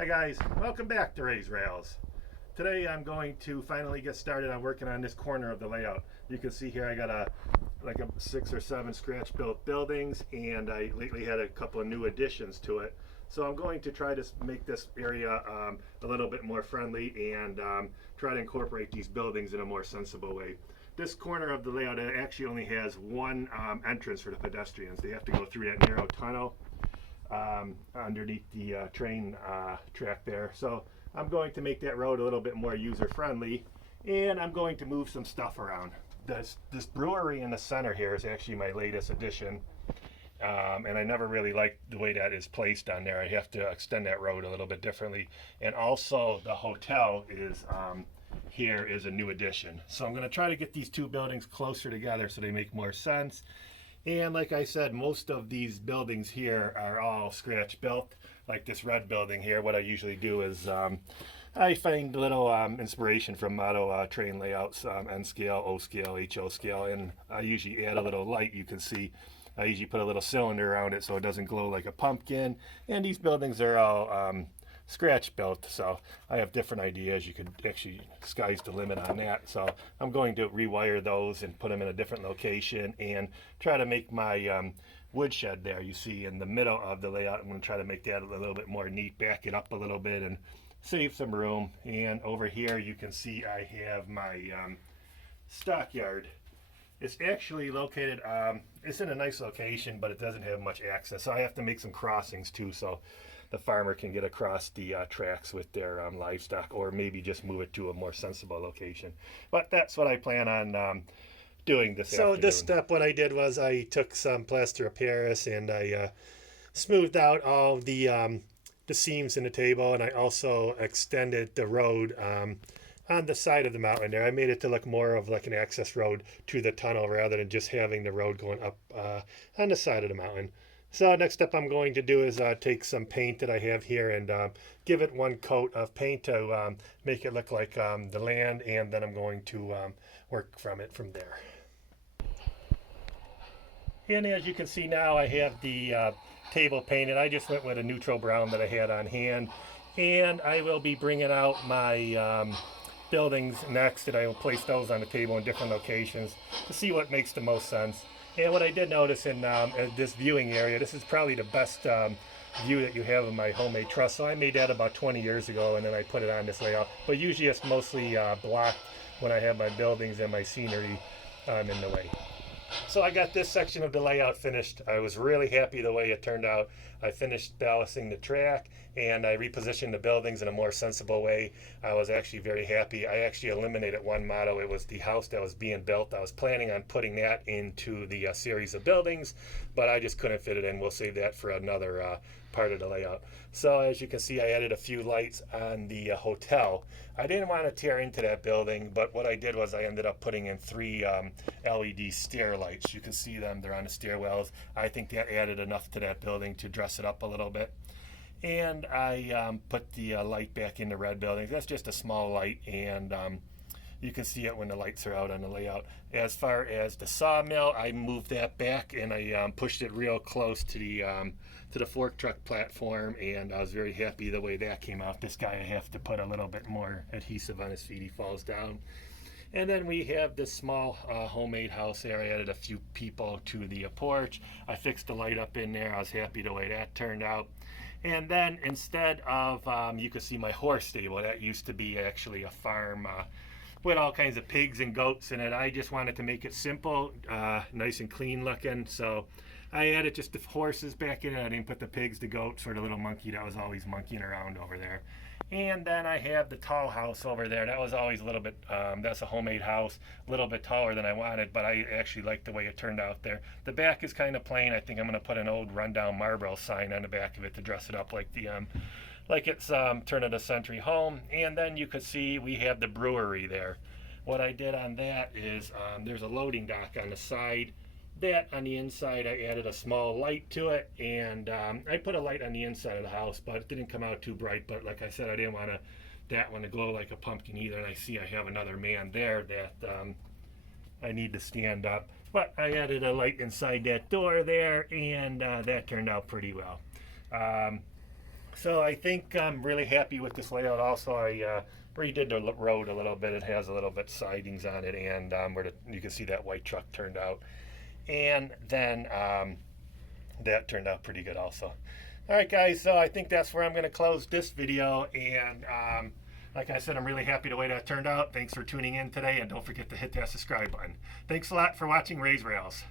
Hi guys, welcome back to Ray's Rails. Today I'm going to finally get started on working on this corner of the layout. You can see here I got a 6 or 7 scratch built buildings, and I lately had a couple of new additions to it. So I'm going to try to make this area a little bit more friendly and try to incorporate these buildings in a more sensible way. This corner of the layout actually only has one entrance for the pedestrians. They have to go through that narrow tunnel underneath the train track there. So I'm going to make that road a little bit more user friendly, and I'm going to move some stuff around. This brewery in the center here is actually my latest addition, and I never really liked the way that is placed on there. I have to extend that road a little bit differently. And also the hotel is here is a new addition. So I'm going to try to get these two buildings closer together so they make more sense. And like I said, most of these buildings here are all scratch built. Like this red building here, what I usually do is I find a little inspiration from model train layouts, N scale, O scale, HO scale, and I usually add a little light. You can see I usually put a little cylinder around it so it doesn't glow like a pumpkin. And these buildings are all scratch built, so I have different ideas. You could actually, sky's the limit on that. So I'm going to rewire those and put them in a different location and try to make my woodshed there you see in the middle of the layout. I'm going to try to make that a little bit more neat, back it up a little bit and save some room. And over here you can see I have my stockyard. It's actually located, it's in a nice location, but it doesn't have much access, so I have to make some crossings too, so the farmer can get across the tracks with their livestock, or maybe just move it to a more sensible location. But that's what I plan on doing this afternoon. So this step, what I did was I took some plaster of Paris and I smoothed out all the seams in the table, and I also extended the road on the side of the mountain there. I made it to look more of like an access road to the tunnel rather than just having the road going up on the side of the mountain. So next step I'm going to do is take some paint that I have here and give it one coat of paint to make it look like the land, and then I'm going to work from there. And as you can see now, I have the table painted. I just went with a neutral brown that I had on hand, and I will be bringing out my buildings next, and I will place those on the table in different locations to see what makes the most sense. And what I did notice in this viewing area, this is probably the best view that you have of my homemade truss. So I made that about 20 years ago, and then I put it on this layout. But usually it's mostly blocked when I have my buildings and my scenery in the way. So I got this section of the layout finished. I was really happy the way it turned out. I finished ballasting the track and I repositioned the buildings in a more sensible way. I was actually very happy. I actually eliminated one model. It was the house that was being built. I was planning on putting that into the series of buildings, but I just couldn't fit it in. We'll save that for another part of the layout. So as you can see, I added a few lights on the hotel. I didn't want to tear into that building, but what I did was I ended up putting in 3 LED stair lights. You can see them, they're on the stairwells. I think that added enough to that building to dress it up a little bit. And I put the light back in the red buildings. That's just a small light, and you can see it when the lights are out on the layout. As far as the sawmill, I moved that back and I pushed it real close to the fork truck platform, and I was very happy the way that came out. This guy, I have to put a little bit more adhesive on his feet. He falls down. And then we have this small homemade house there. I added a few people to the porch. I fixed the light up in there. I was happy the way that turned out. And then instead of, you can see my horse stable. That used to be actually a farm with all kinds of pigs and goats in it. I just wanted to make it simple, nice and clean looking. So I added just the horses back in it. I didn't put the pigs, the goats, or the little monkey that was always monkeying around over there. And then I have the tall house over there. That was always a little bit, that's a homemade house, a little bit taller than I wanted, but I actually liked the way it turned out there. The back is kind of plain. I think I'm going to put an old rundown Marlboro sign on the back of it to dress it up like the like it's turn of the century home. And then you could see we have the brewery there. What I did on that is there's a loading dock on the side. That on the inside, I added a small light to it, and I put a light on the inside of the house, but it didn't come out too bright. But like I said, I didn't want that one to glow like a pumpkin either. And I see I have another man there that I need to stand up. But I added a light inside that door there, and that turned out pretty well. So I think I'm really happy with this layout. Also, I redid the road a little bit. It has a little bit sidings on it, and you can see that white truck turned out. And then that turned out pretty good also. All right, guys, so I think that's where I'm going to close this video. And like I said, I'm really happy the way that turned out. Thanks for tuning in today, and don't forget to hit that subscribe button. Thanks a lot for watching Raise Rails.